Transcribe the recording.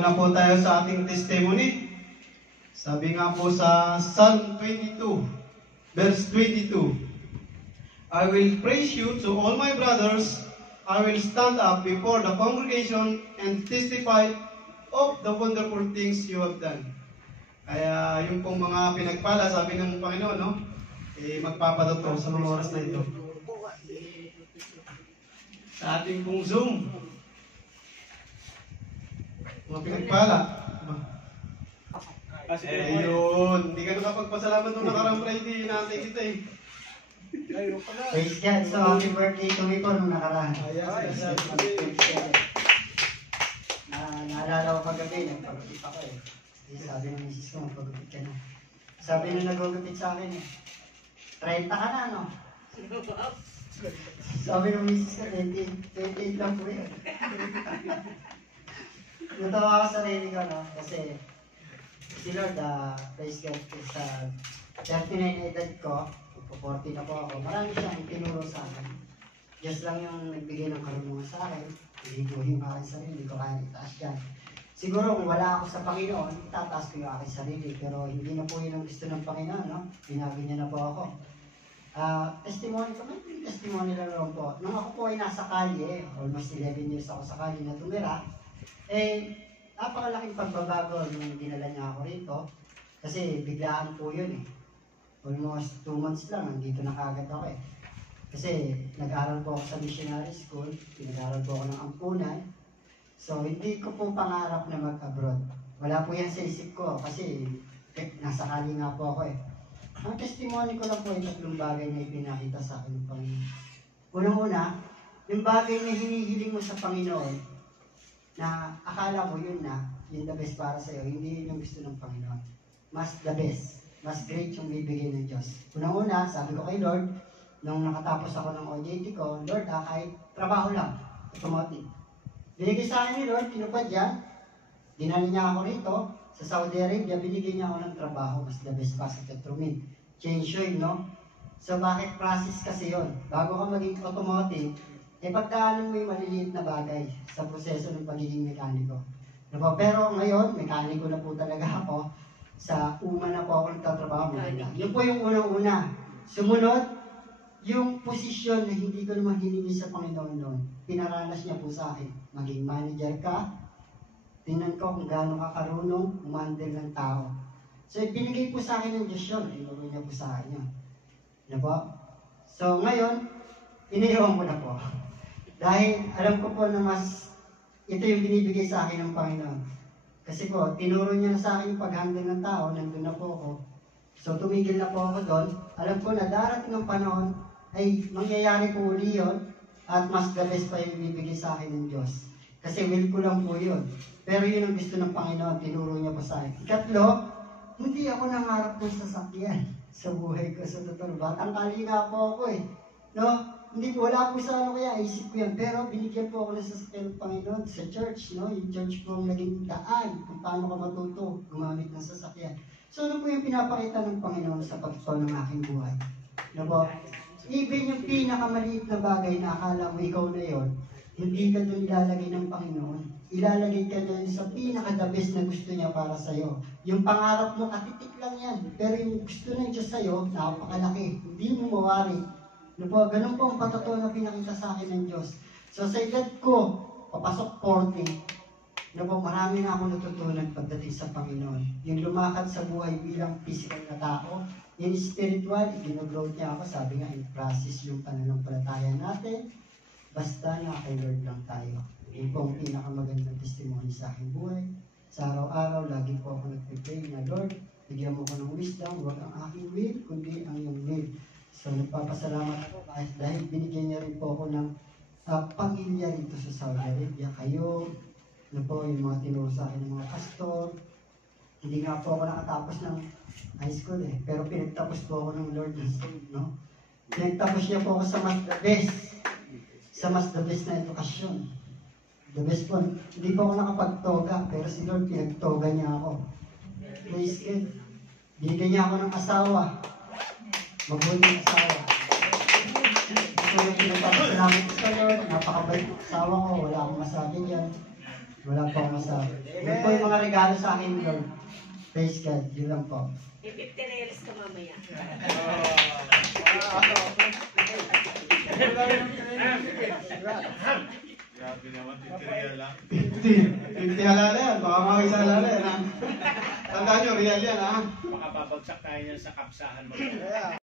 Mauna po tayo sa ating testimony. Sabi nga po sa Psalm 22, verse 22, I will praise you to all my brothers. I will stand up before the congregation and testify of the wonderful things you have done. Kaya yung pong mga pinagpala, sabi ng Panginoon, no? Magpapadotoo sa mga oras na ito. Sa ating pong Zoom, mga pinagpala. Ayun, hindi ka nakapagpasalamat nung nakarang Friday natin kita eh. Praise God. So, happy birthday to me po nung nakaraan. Naalala ko kagabi, nagpagupit ako eh. Sabi ng misis ko, magpagupit ka na. Sabi nung nagugupit sa akin eh, 30 ka na, no? Sabi ng misis ko, 28 lang po yun. Natawa ako sa sarili ko, no? Kasi, si Lord, praise God, sa 39 na edad ko, 40 na po ako, marami siyang tinuro sa akin. Diyos lang yung nagbigay ng karunungan sa akin, hindi ko yung aking sarili, hindi ko kaya itaas yan. Siguro kung wala ako sa Panginoon, itataas ko yung aking sarili, pero hindi na po yun ang gusto ng Panginoon, no? Binago niya na po ako. Testimony ko, may testimony lang lang po. Nung ako po ay nasa kalye, almost 11 years ako sa kalye na tumira, napakalaking pagbabago nung dinala niya ako rito, kasi biglaan po yun eh. Almost 2 months lang, nandito na kagad ako eh. Kasi nag-aral po ako sa missionary school, pinag-aral po ako ng ampunan. So hindi ko po pangarap na mag-abroad. Wala po yan sa isip ko kasi nasa kali nga po ako eh. Ang testimony ko lang po ay 3 bagay na ipinakita sa akin ng Panginoon. Unang-una, yung bagay na hinihiling mo sa Panginoon, na akala mo yun na, yun the best para sa'yo, hindi yun yung gusto ng Panginoon. Mas the best. Mas great yung bibigay ng Diyos. Unang-una, sabi ko kay Lord, nung nakatapos ako ng OJT ko, Lord, kahit trabaho lang, automotive. Binigay sa akin ni Lord, tinupad yan. Dinali niya ako rito, sa Saudi Arabia, binigay niya ako ng trabaho, mas the best pa sa Petromin. Change yun, no? So, bakit process kasi yun? Bago ka maging automotive, pagdaanan mo yung maliliit na bagay sa proseso ng pagiging mekaniko. Pero ngayon, mekaniko na po talaga ako. Sa una na po ako nagtatrabaho. Yun po yung unang-una. Sumunod, yung posisyon na hindi ko naman hiningi sa Panginoon noon, pinaranas niya po sa akin. Maging manager ka, tingnan ko kung gaano ka karunong umandal ng tao. So, binigay po sa akin ng Diyos yun. Tinuro niya po sa akin yun. So, ngayon, iniiwan ko na po. Dahil alam ko po na mas ito yung binibigay sa akin ng Panginoon. Kasi po, tinuro niya na sa akin yung pag-handle ng tao, nandun na po ako. So, tumigil na po ako doon. Alam ko na darating ang panahon ay mangyayari po uli yun at mas the best pa yung bibigay sa akin ng Diyos. Kasi will ko lang po yun. Pero yun ang gusto ng Panginoon, tinuro niya po sa akin. Ikatlo, hindi ako nangarap ng sasakyan sa buhay ko. Sa totoo, batang kali nga po ako eh. No? Hindi po, wala po sa ano kaya, isip ko yan. Pero binigyan po ako ng sasakyan ng Panginoon sa church, no? Yung church po ang naging daan kung paano ka matuto gumamit ng sasakyan. So ano po yung pinapakita ng Panginoon sa pagtuto ng aking buhay? No po? Even yung pinakamaliit na bagay na akala mo ikaw na yon, hindi ka doon ilalagay ng Panginoon. Ilalagay ka doon sa pinaka-the best na gusto niya para sa'yo. Yung pangarap mo, katitik lang yan. Pero yung gusto ng Diyos sa'yo, napakalaki. Hindi mo mawari. No po, ganun po ang patotoo na pinakita sa akin ng Diyos. So sa edad ko, papasok 40, no po, marami na ako natutunan pagdating sa Panginoon. Yung lumakad sa buhay bilang physical na tao, yung spiritual, ginogrowth niya ako, sabi nga, i-process yung pananampalataya natin, basta na kay Lord lang tayo. Yun po ang pinakamagandang testimony sa aking buhay. Sa araw-araw, lagi po ako nagpipray na, Lord, bigyan mo ko ng wisdom, huwag ang aking will, kundi ang iyong will. So, nagpapasalamat ako dahil binigyan niya rin po ako ng pamilya rito sa Saudi Arabia. Kayo, ano po, yung mga tinuro sa akin ng mga pastor. Hindi nga po ako nakatapos ng high school eh, pero pinagtapos po ako ng Lord ng school, no? Pinagtapos niya po ako sa mas the best, na edukasyon. The best po, hindi po ako nakapagtoga, pero si Lord pinagtoga niya ako. Praise God. Binigyan niya ako ng asawa. Mabuting asawa. So, pinagpapasalamat ko sa Lord, napakabait ng asawa ko, wala akong masabi dyan. Wala po akong masabi. Yun po yung mga regalo sa akin, Lord. Praise God. Yun lang po. May 50 reals ka mamaya. Grabe naman, titirya lang. 50 halala yan. Baka mga isa halala yan, ha? Tandaan nyo, real yan, ha? Baka babagsak tayo niyan sa kapsahan mo.